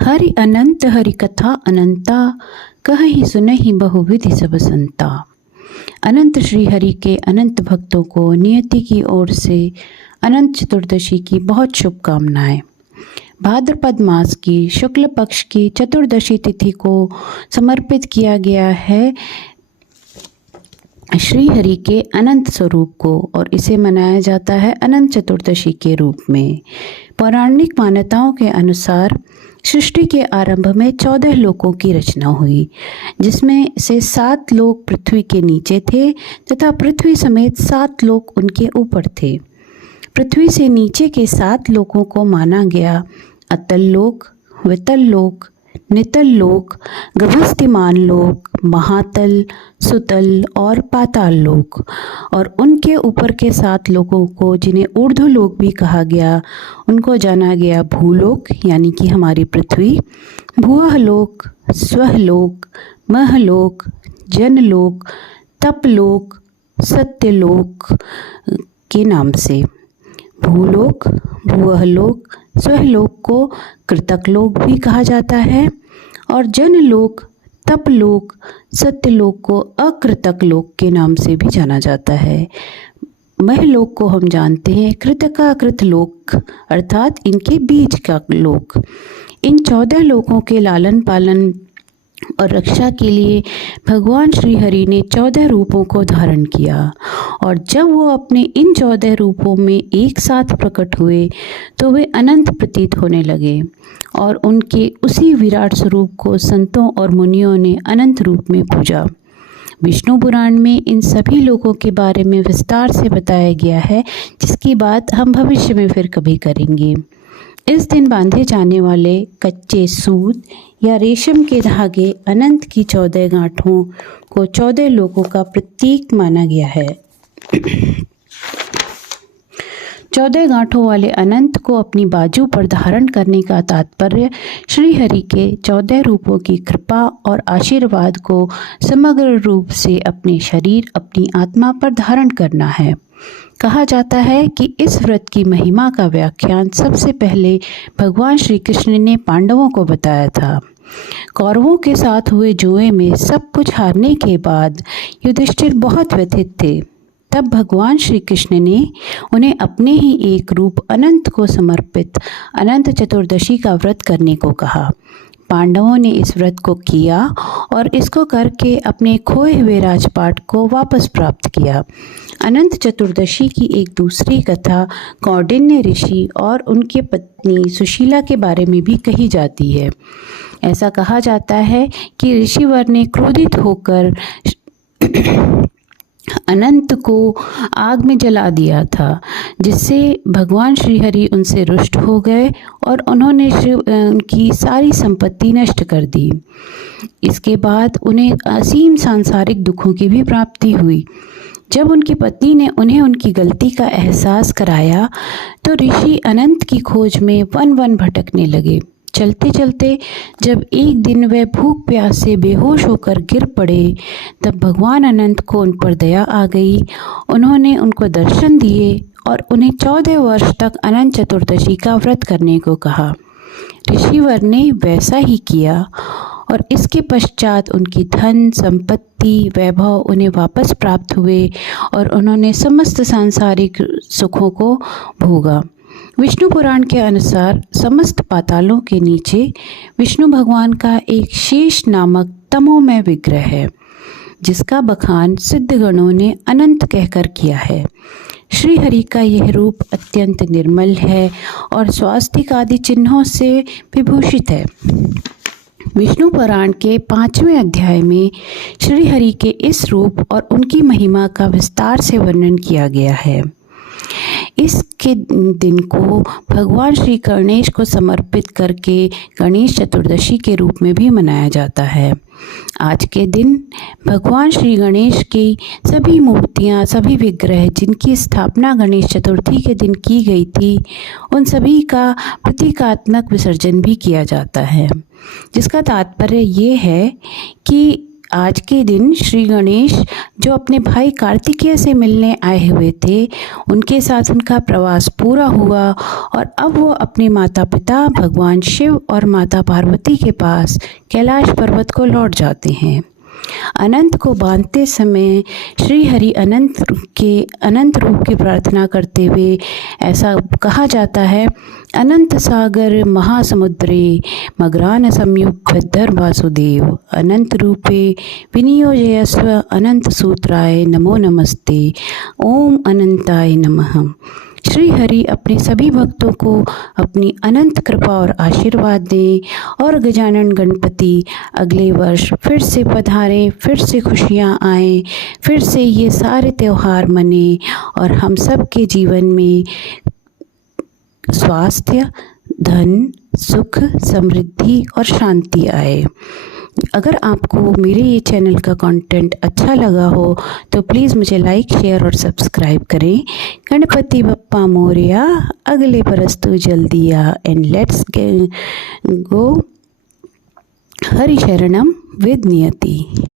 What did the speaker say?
हरि अनंत हरि कथा अनंता, कहीं सुनहि बहुविधि सब संता। अनंत श्री हरि के अनंत भक्तों को नियति की ओर से अनंत चतुर्दशी की बहुत शुभकामनाएं। भाद्रपद मास की शुक्ल पक्ष की चतुर्दशी तिथि को समर्पित किया गया है श्री हरि के अनंत स्वरूप को, और इसे मनाया जाता है अनंत चतुर्दशी के रूप में। पौराणिक मान्यताओं के अनुसार सृष्टि के आरंभ में 14 लोकों की रचना हुई, जिसमें से 7 लोक पृथ्वी के नीचे थे तथा पृथ्वी समेत 7 लोक उनके ऊपर थे। पृथ्वी से नीचे के 7 लोकों को माना गया अतल लोक, वितल लोक, नितल लोक, गभस्तिमान लोक, महातल, सुतल और पाताल लोक, और उनके ऊपर के 7 लोकों को, जिन्हें ऊर्ध्व लोक भी कहा गया, उनको जाना गया भूलोक यानी कि हमारी पृथ्वी, भुवः लोक, स्वः लोक, महलोक, जनलोक, तपलोक, सत्यलोक के नाम से। भूलोक, भुवः लोक, स्वलोक को कृतक लोक भी कहा जाता है, और जनलोक, तपलोक, सत्यलोक को अकृतक लोक के नाम से भी जाना जाता है। महलोक को हम जानते हैं कृतकाकृत लोक, अर्थात इनके बीच का लोक। इन 14 लोकों के लालन पालन और रक्षा के लिए भगवान श्री हरि ने 14 रूपों को धारण किया, और जब वो अपने इन 14 रूपों में एक साथ प्रकट हुए तो वे अनंत प्रतीत होने लगे, और उनके उसी विराट स्वरूप को संतों और मुनियों ने अनंत रूप में पूजा। विष्णु पुराण में इन सभी लोगों के बारे में विस्तार से बताया गया है, जिसकी बात हम भविष्य में फिर कभी करेंगे। इस दिन बांधे जाने वाले कच्चे सूत या रेशम के धागे अनंत की 14 गांठों को 14 लोकों का प्रतीक माना गया है। 14 गांठों वाले अनंत को अपनी बाजू पर धारण करने का तात्पर्य श्री हरि के 14 रूपों की कृपा और आशीर्वाद को समग्र रूप से अपने शरीर, अपनी आत्मा पर धारण करना है। कहा जाता है कि इस व्रत की महिमा का व्याख्यान सबसे पहले भगवान श्री कृष्ण ने पांडवों को बताया था। कौरवों के साथ हुए जुए में सब कुछ हारने के बाद युधिष्ठिर बहुत व्यथित थे। तब भगवान श्री कृष्ण ने उन्हें अपने ही एक रूप अनंत को समर्पित अनंत चतुर्दशी का व्रत करने को कहा। पांडवों ने इस व्रत को किया और इसको करके अपने खोए हुए राजपाट को वापस प्राप्त किया। अनंत चतुर्दशी की एक दूसरी कथा कौंडिन्य ऋषि और उनके पत्नी सुशीला के बारे में भी कही जाती है। ऐसा कहा जाता है कि ऋषिवर ने क्रोधित होकर अनंत को आग में जला दिया था, जिससे भगवान श्री हरि उनसे रुष्ट हो गए और उन्होंने उनकी सारी संपत्ति नष्ट कर दी। इसके बाद उन्हें असीम सांसारिक दुखों की भी प्राप्ति हुई। जब उनकी पत्नी ने उन्हें उनकी गलती का एहसास कराया तो ऋषि अनंत की खोज में वन वन भटकने लगे। चलते चलते जब एक दिन वे भूख प्यास से बेहोश होकर गिर पड़े, तब भगवान अनंत को उन पर दया आ गई। उन्होंने उनको दर्शन दिए और उन्हें 14 वर्ष तक अनंत चतुर्दशी का व्रत करने को कहा। ऋषिवर ने वैसा ही किया और इसके पश्चात उनकी धन संपत्ति वैभव उन्हें वापस प्राप्त हुए और उन्होंने समस्त सांसारिक सुखों को भोगा। विष्णु पुराण के अनुसार समस्त पातालों के नीचे विष्णु भगवान का एक शेष नामक तमोमय विग्रह है, जिसका बखान सिद्धगणों ने अनंत कहकर किया है। श्री हरि का यह रूप अत्यंत निर्मल है और स्वास्तिक आदि चिन्हों से विभूषित है। विष्णु पुराण के 5वें अध्याय में श्री हरि के इस रूप और उनकी महिमा का विस्तार से वर्णन किया गया है। इसके दिन को भगवान श्री गणेश को समर्पित करके गणेश चतुर्दशी के रूप में भी मनाया जाता है। आज के दिन भगवान श्री गणेश की सभी मूर्तियां, सभी विग्रह जिनकी स्थापना गणेश चतुर्थी के दिन की गई थी, उन सभी का प्रतीकात्मक विसर्जन भी किया जाता है, जिसका तात्पर्य ये है कि आज के दिन श्री गणेश जो अपने भाई कार्तिकेय से मिलने आए हुए थे, उनके साथ उनका प्रवास पूरा हुआ और अब वो अपने माता पिता भगवान शिव और माता पार्वती के पास कैलाश पर्वत को लौट जाते हैं। अनंत को बांधते समय श्री हरि अनंत रूप की प्रार्थना करते हुए ऐसा कहा जाता है, अनंत सागर महासमुद्रे मगरान संयुक्त वासुदेव अनंत रूपे विनियोजयस्व अनंत सूत्राय नमो नमस्ते ओम अनंताय नमः। श्री हरि अपने सभी भक्तों को अपनी अनंत कृपा और आशीर्वाद दें और गजानन गणपति अगले वर्ष फिर से पधारें, फिर से खुशियाँ आएँ, फिर से ये सारे त्यौहार मने और हम सब के जीवन में स्वास्थ्य, धन, सुख, समृद्धि और शांति आए। अगर आपको मेरे ये चैनल का कंटेंट अच्छा लगा हो तो प्लीज़ मुझे लाइक, शेयर और सब्सक्राइब करें। गणपति बप्पा मोरया, अगले परस्तु जल्दी आ एंड लेट्स गो। हरि शरणम विद नियति।